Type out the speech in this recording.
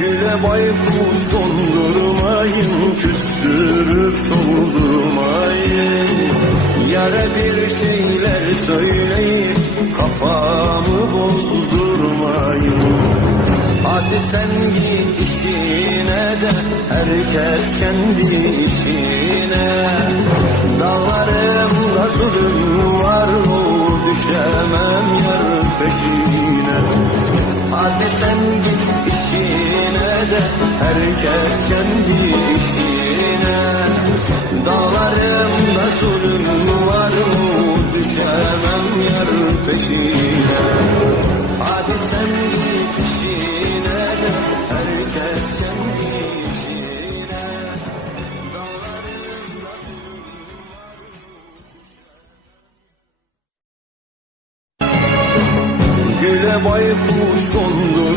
Güle baykuş kondurmayın Küstürüp soldurmayın Yara bir şeyler söyleyip Kafamı bozdurmayın Hadi sen git işine de Herkes kendi işine. Dağlarımda zulüm var o Düşemem yar peşine Hadi sen git işine de Herkes kendi işine. Dağlarımda zulüm var o Düşemem yar peşine. Hadi sen git işine Söyle baykuş kondur